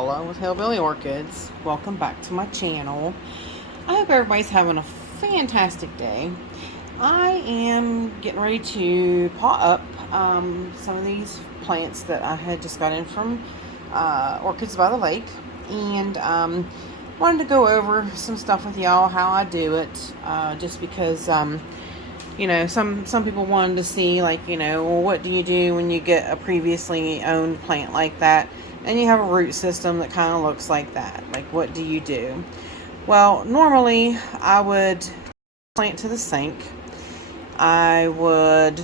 Paula with Hillbilly Orchids. Welcome back to my channel. I hope everybody's having a fantastic day. I am getting ready to pot up some of these plants that I had just got in from Orchids by the Lake, and wanted to go over some stuff with y'all, how I do it, just because you know, some people wanted to see, like, you know, well, what do you do when you get a previously owned plant like that and you have a root system that kind of looks like that? Like, what do you do? Well, normally I would plant to the sink. I would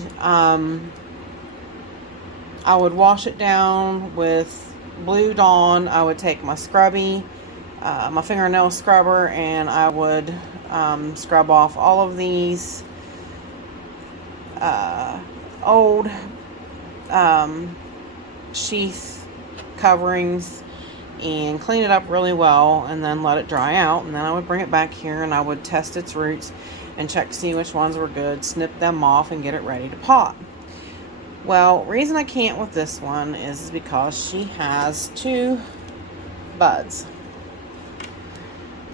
wash it down with Blue Dawn. I would take my scrubby, my fingernail scrubber, and I would scrub off all of these old sheath coverings and clean it up really well, and then let it dry out, and then I would bring it back here and I would test its roots and check to see which ones were good, snip them off, and get it ready to pot. Well, reason I can't with this one is because she has two buds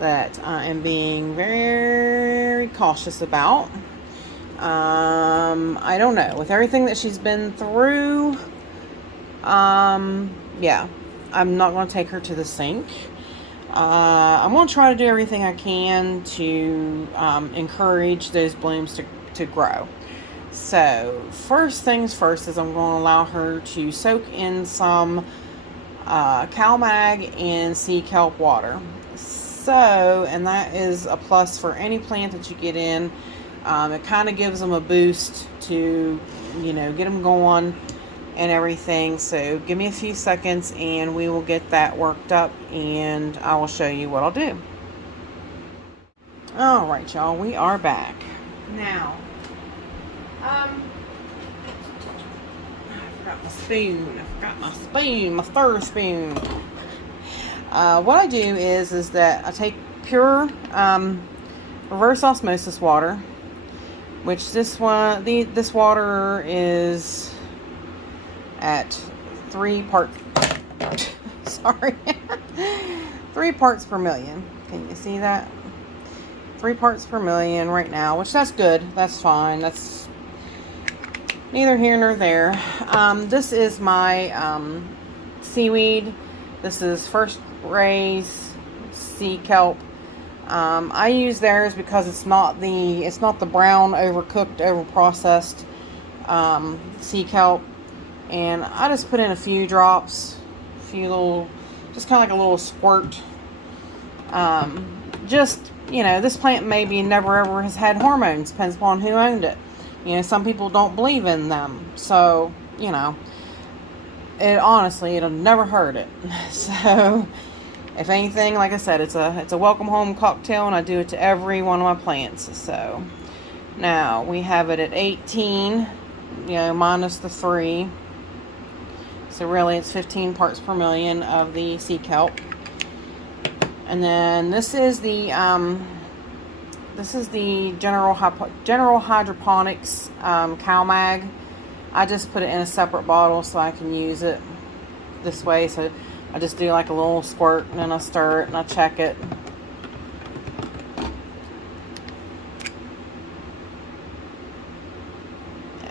that I am being very cautious about. I don't know, with everything that she's been through, yeah, I'm not going to take her to the sink. I'm going to try to do everything I can to encourage those blooms to grow. So first things first is I'm going to allow her to soak in some CalMag and sea kelp water. So, and that is a plus for any plant that you get in. It kind of gives them a boost to, you know, get them going and everything. So give me a few seconds and we will get that worked up, and I will show you what I'll do. All right, y'all, we are back now. I forgot my spoon, my stir spoon. What I do is that I take pure reverse osmosis water, which this water is at 3 parts. Sorry, 3 parts per million. Can you see that? 3 parts per million right now, which that's good. That's fine. That's neither here nor there. This is my seaweed. This is First Rays sea kelp. I use theirs because it's not the brown, overcooked, overprocessed sea kelp, and I just put in a few drops, just kind of like a little squirt. Just, you know, this plant maybe never ever has had hormones, depends upon who owned it. You know, some people don't believe in them, so, you know, it'll never hurt it. So if anything, like I said, it's a welcome home cocktail, and I do it to every one of my plants. So now we have it at 18, you know, minus the 3. So really it's 15 parts per million of the sea kelp. And then this is the general hydroponics CalMag. I just put it in a separate bottle so I can use it this way. So I just do like a little squirt, and then I stir it and I check it.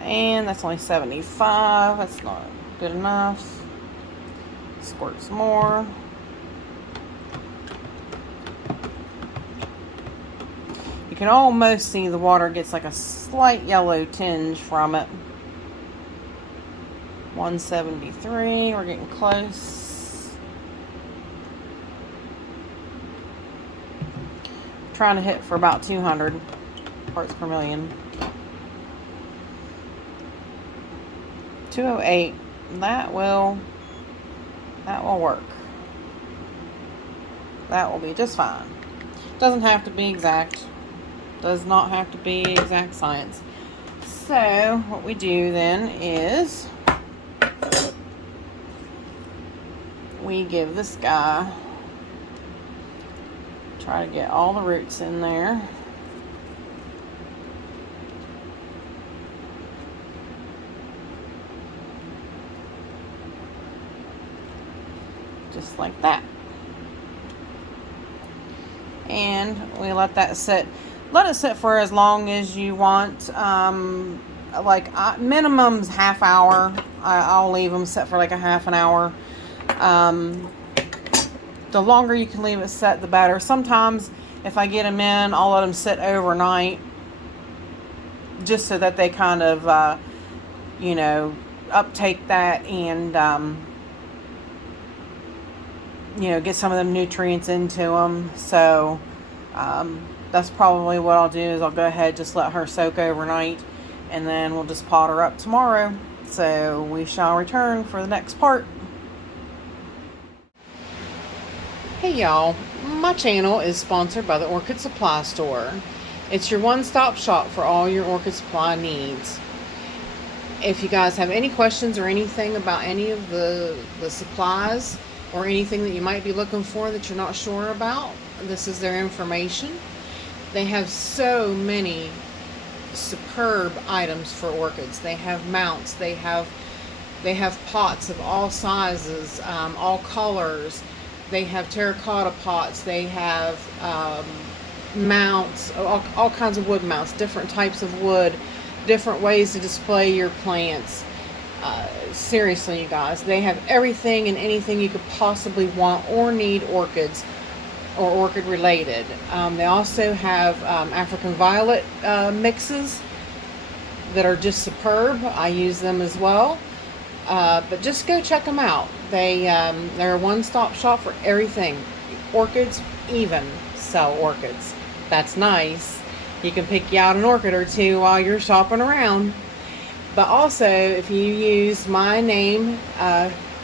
And that's only 75. That's not good enough. Squirt some more. You can almost see the water gets like a slight yellow tinge from it. 173. We're getting close. Trying to hit for about 200 parts per million. 208. That will work. That will be just fine. Doesn't have to be exact. Does not have to be exact science. So what we do then is we give this guy, try to get all the roots in there. just like that. And we let that sit. Let it sit for as long as you want. Minimum's half hour. I'll leave them sit for like a half an hour. The longer you can leave it set, the better. Sometimes if I get them in, I'll let them sit overnight, just so that they kind of, uptake that and, get some of them nutrients into them. So that's probably what I'll do, is I'll go ahead, just let her soak overnight, and then we'll just pot her up tomorrow. So we shall return for the next part. Hey y'all, my channel is sponsored by the Orchid Supply Store. It's your one-stop shop for all your orchid supply needs. If you guys have any questions or anything about any of the supplies, or anything that you might be looking for that you're not sure about, this is their information. They have so many superb items for orchids. They have mounts, they have pots of all sizes, all colors. They have terracotta pots, they have mounts, all kinds of wood mounts, different types of wood, different ways to display your plants. Seriously, you guys, they have everything and anything you could possibly want or need orchids or orchid related. They also have African violet mixes that are just superb. I use them as well. But just go check them out. They're a one-stop shop for everything. Orchids even sell orchids. That's nice. You can pick you out an orchid or two while you're shopping around. But also, if you use my name,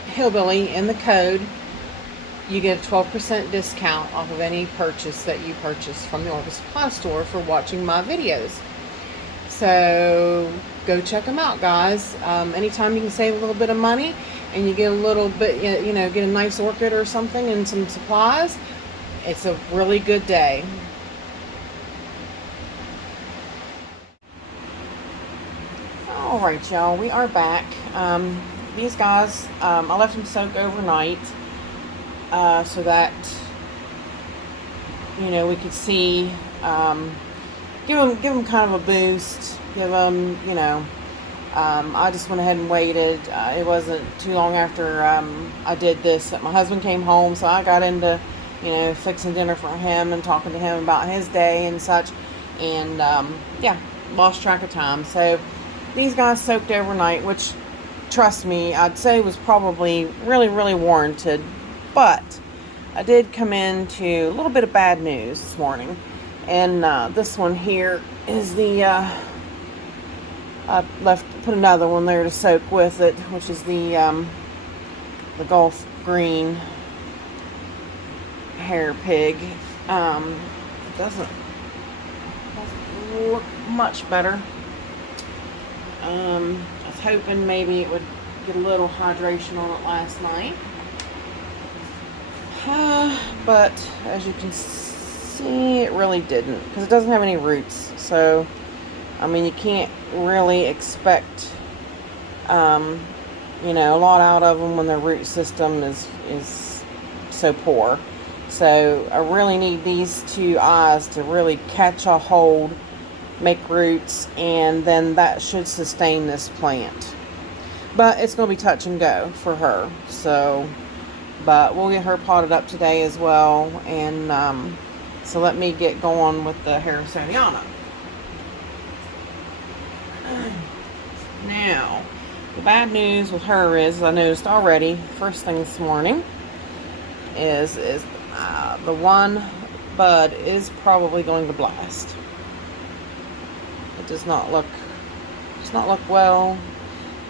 Hillbilly, in the code, you get a 12% discount off of any purchase that you purchase from the Orchid Supply Store for watching my videos. So go check them out, guys. Anytime you can save a little bit of money and you get a little bit, get a nice orchid or something and some supplies, it's a really good day. All right, y'all, we are back. These guys, I left them soak overnight so that, we could see, give them kind of a boost, give them, I just went ahead and waited. It wasn't too long after I did this that my husband came home, so I got into, fixing dinner for him and talking to him about his day and such, and lost track of time. So these guys soaked overnight, which, trust me, I'd say was probably really, really warranted. But I did come into a little bit of bad news this morning. And this one here is the, I put another one there to soak with it, which is the Gulf Green hair pig. It doesn't look much better. I was hoping maybe it would get a little hydration on it last night. But as you can see, it really didn't, because it doesn't have any roots. So, you can't really expect, a lot out of them when their root system is so poor. So I really need these two eyes to really catch a hold, make roots, and then that should sustain this plant. But it's going to be touch and go for her. So, but we'll get her potted up today as well. And so let me get going with the harrisoniana. Now, the bad news with her is, I noticed already, first thing this morning, is the one bud is probably going to blast. It does not look well.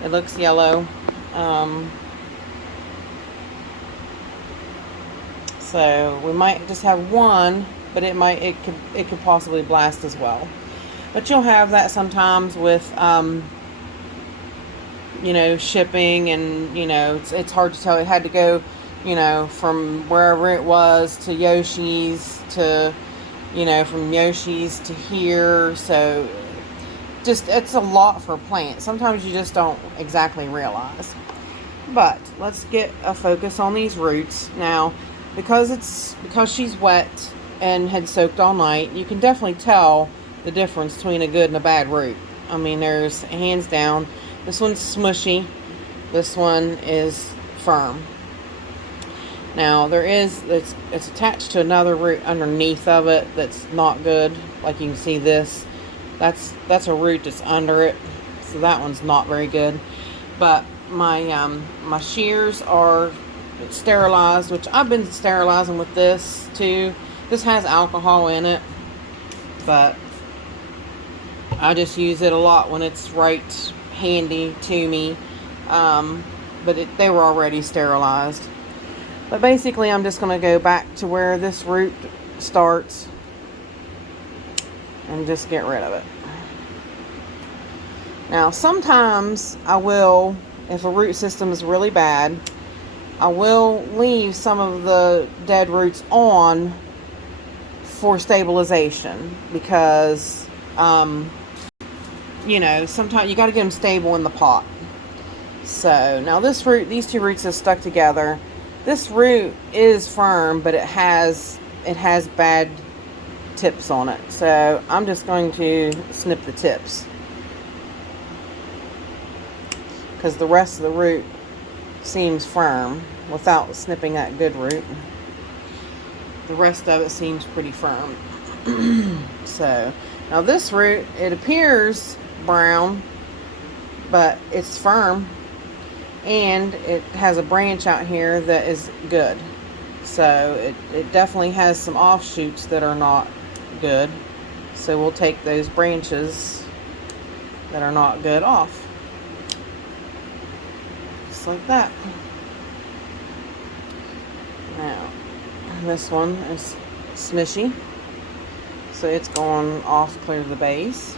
It looks yellow. So we might just have one, but it could possibly blast as well. But you'll have that sometimes with shipping, and it's hard to tell. It had to go from wherever it was to Yoshi's to from Yoshi's to here. So just, it's a lot for a plant. Sometimes you just don't exactly realize. But let's get a focus on these roots. Now, because she's wet and had soaked all night, you can definitely tell the difference between a good and a bad root. I mean, there's hands down. This one's smushy. This one is firm. Now it's attached to another root underneath of it that's not good. Like you can see this. That's a root that's under it. So that one's not very good. But my shears are sterilized, which I've been sterilizing with this too. This has alcohol in it, but I just use it a lot when it's right handy to me. But they were already sterilized. But basically, I'm just going to go back to where this root starts and just get rid of it. Now, sometimes I will, if a root system is really bad, I will leave some of the dead roots on for stabilization because, you know, sometimes you got to get them stable in the pot. So now these two roots have stuck together. This root is firm, but it has bad tips on it. So I'm just going to snip the tips, because the rest of the root seems firm without snipping that good root. The rest of it seems pretty firm. So now this root, it appears brown, but it's firm, and it has a branch out here that is good. So it definitely has some offshoots that are not good. So we'll take those branches that are not good off. Just like that. Now, this one is smushy, so it's going off clear to the base.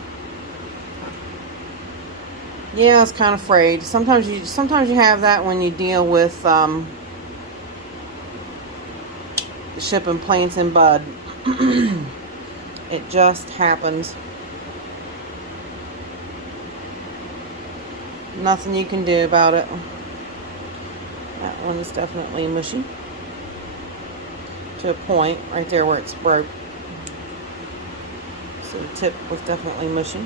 Yeah, I was kind of afraid. Sometimes you have that when you deal with shipping plants in bud. It just happens. Nothing you can do about it. That one's definitely mushy. To a point right there where it's broke. So the tip was definitely mushy.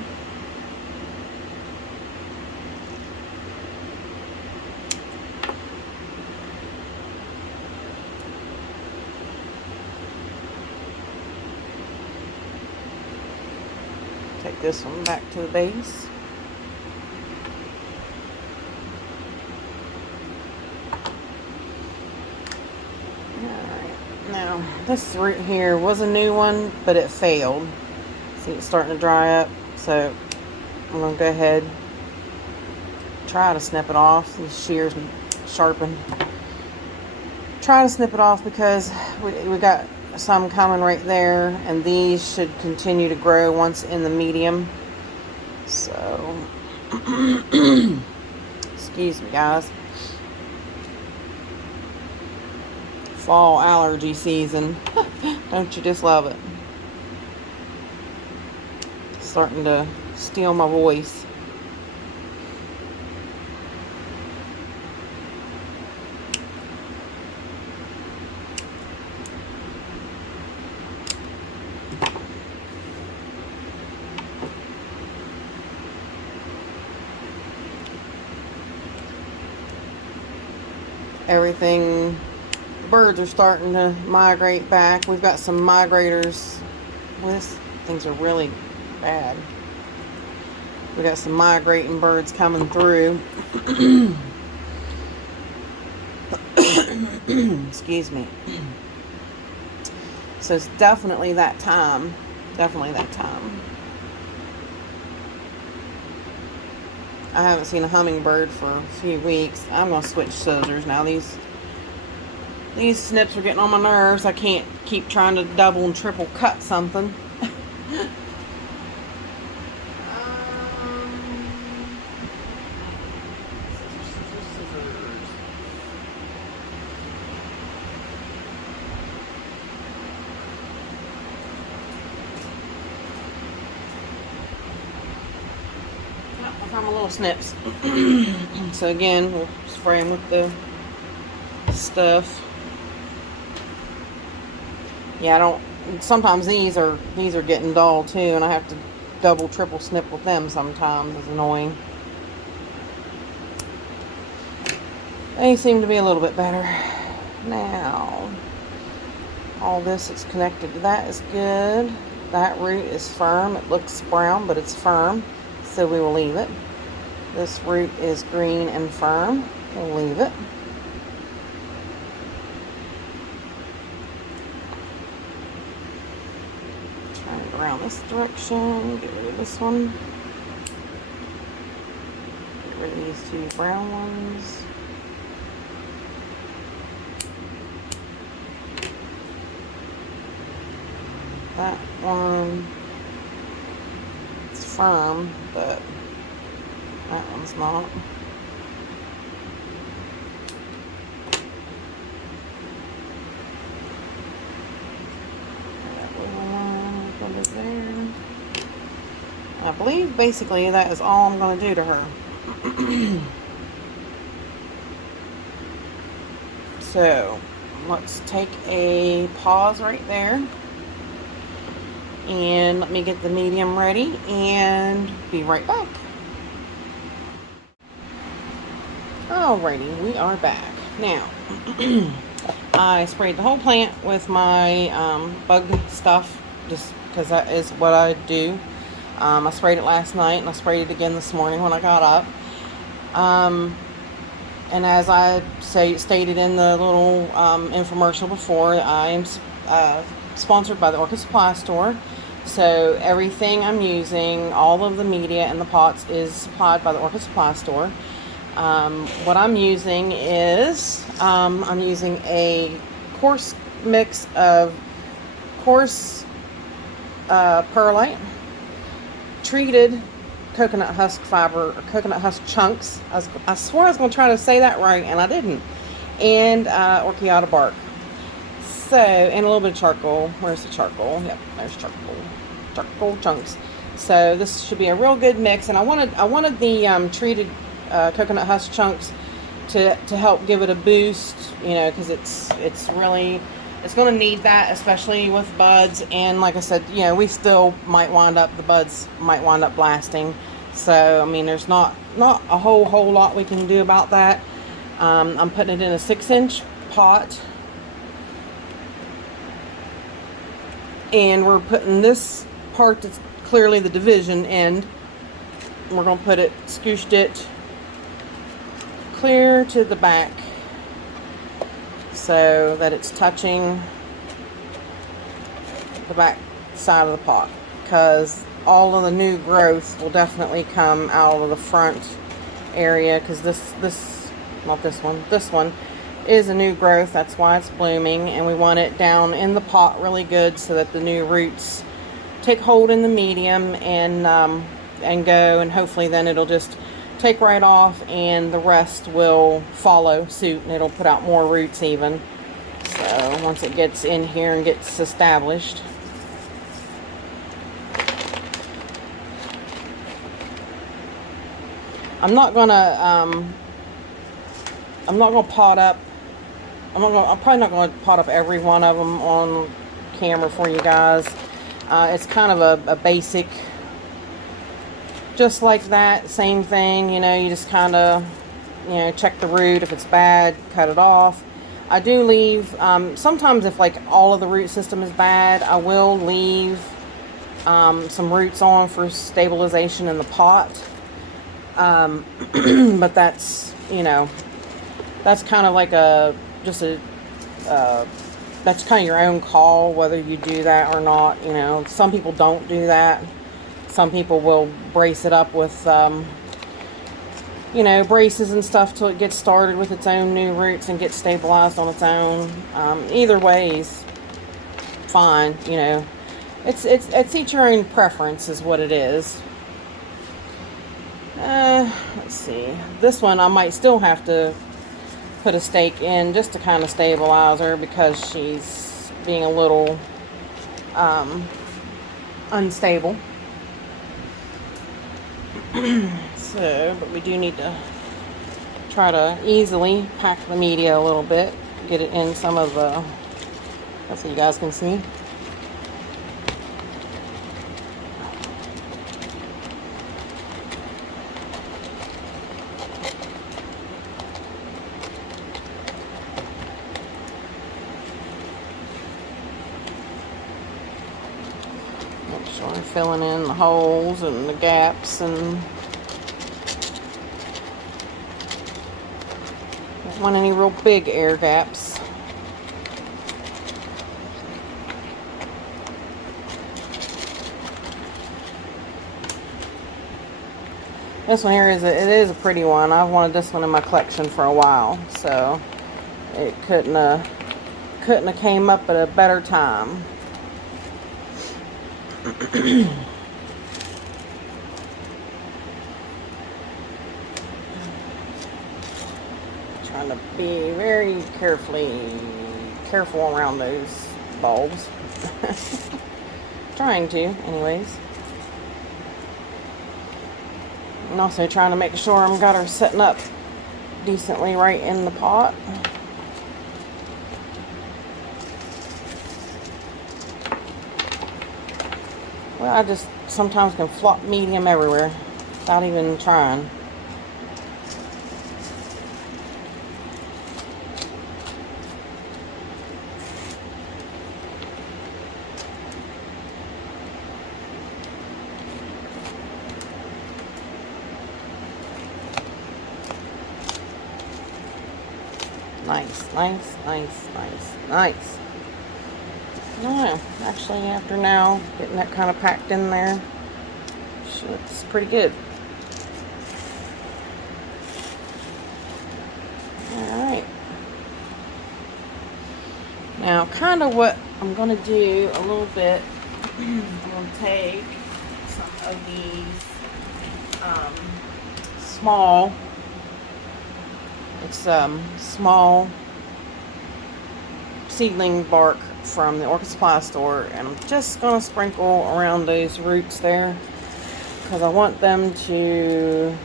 Take this one back to the base. Now, this root here was a new one, but it failed. See, it's starting to dry up, so I'm going to go ahead and try to snip it off. These shears sharpen. Try to snip it off because we got some coming right there, and these should continue to grow once in the medium. So, excuse me, guys. Fall allergy season. Don't you just love it? Starting to steal my voice. Everything, birds are starting to migrate back. We've got some migrators. Things are really bad. We got some migrating birds coming through. Excuse me. So it's definitely that time. Definitely that time. I haven't seen a hummingbird for a few weeks. I'm going to switch scissors now. These snips are getting on my nerves. I can't keep trying to double and triple cut something. from my little snips. So again, we'll spray them with the stuff. Yeah, I don't. Sometimes these are getting dull too, and I have to double, triple snip with them sometimes. It's annoying. They seem to be a little bit better now. All this is connected to that is good. That root is firm. It looks brown, but it's firm, so we will leave it. This root is green and firm. We'll leave it. Turn it around this direction. Get rid of this one. Get rid of these two brown ones. That one, it's firm, but that one's not. That little one, put it there. I believe basically that is all I'm going to do to her. So, let's take a pause right there. And let me get the medium ready and be right back. Alrighty, we are back. Now, I sprayed the whole plant with my bug stuff just because that is what I do. I sprayed it last night and I sprayed it again this morning when I got up. And as I stated in the little infomercial before, I am sponsored by the Orchid Supply Store. So everything I'm using, all of the media and the pots is supplied by the Orchid Supply Store. What I'm using is, I'm using a coarse mix of coarse perlite, treated coconut husk fiber, or coconut husk chunks. I swore I was going to try to say that right, and I didn't. And orchiata bark. So, and a little bit of charcoal. Where's the charcoal? Yep, there's charcoal. Charcoal chunks. So this should be a real good mix. And I wanted the treated coconut husk chunks to help give it a boost. You know, because it's going to need that, especially with buds. And like I said, you know, the buds might wind up blasting. So I mean, there's not a whole lot we can do about that. I'm putting it in a 6-inch pot. And we're putting this part that's clearly the division end. We're going to put it, scooshed it clear to the back so that it's touching the back side of the pot, because all of the new growth will definitely come out of the front area, because this one is a new growth. That's why it's blooming, and we want it down in the pot really good so that the new roots take hold in the medium and go, and hopefully then it'll just take right off and the rest will follow suit and it'll put out more roots even. So once it gets in here and gets established. I'm probably not gonna pot up every one of them on camera for you guys. It's kind of a basic, just like that, same thing, you know, you just kind of, you know, check the root. If it's bad, cut it off. I do leave, sometimes if like all of the root system is bad, I will leave some roots on for stabilization in the pot. But that's, you know, that's kind of like that's kind of your own call whether you do that or not. You know, some people don't do that. Some people will brace it up with, you know, braces and stuff till it gets started with its own new roots and gets stabilized on its own. Either way is fine. You know, it's each your own preference is what it is. Let's see. This one I might still have to put a stake in just to kind of stabilize her because she's being a little unstable. So, but we do need to try to easily pack the media a little bit, get it in some of the, that's what you guys can see. Make sure I'm filling in the holes and the gaps, and don't want any real big air gaps. This one here it is a pretty one. I've wanted this one in my collection for a while, so it couldn't have came up at a better time. Trying to be very careful around those bulbs. Trying to, anyways. And also trying to make sure I've got her setting up decently right in the pot. Well, I just sometimes can flop medium everywhere without even trying. Nice. No, actually, after now, getting that kind of packed in there, it's pretty good. Alright. Now, kind of what I'm going to do a little bit, I'm going to take some of these small seedling bark from the Orchid Supply Store, and I'm just going to sprinkle around those roots there because I want them to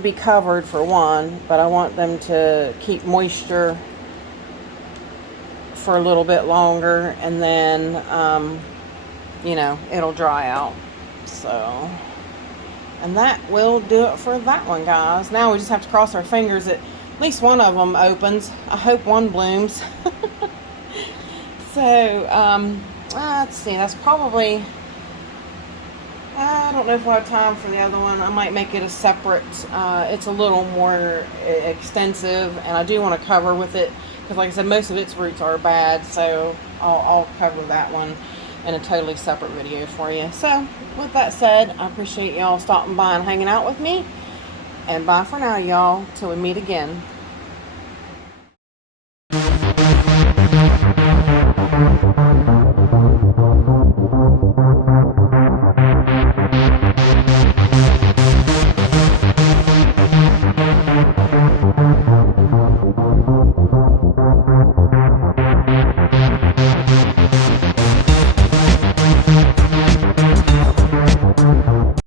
be covered for one, but I want them to keep moisture for a little bit longer, and then you know, it'll dry out. So, and that will do it for that one, guys. Now we just have to cross our fingers that at least one of them opens. I hope one blooms. So, let's see. That's probably, I don't know if we'll have time for the other one. I might make it a separate, it's a little more extensive, and I do want to cover with it, because like I said, most of its roots are bad, so I'll cover that one in a totally separate video for you. So, with that said, I appreciate y'all stopping by and hanging out with me. And bye for now, y'all, till we meet again.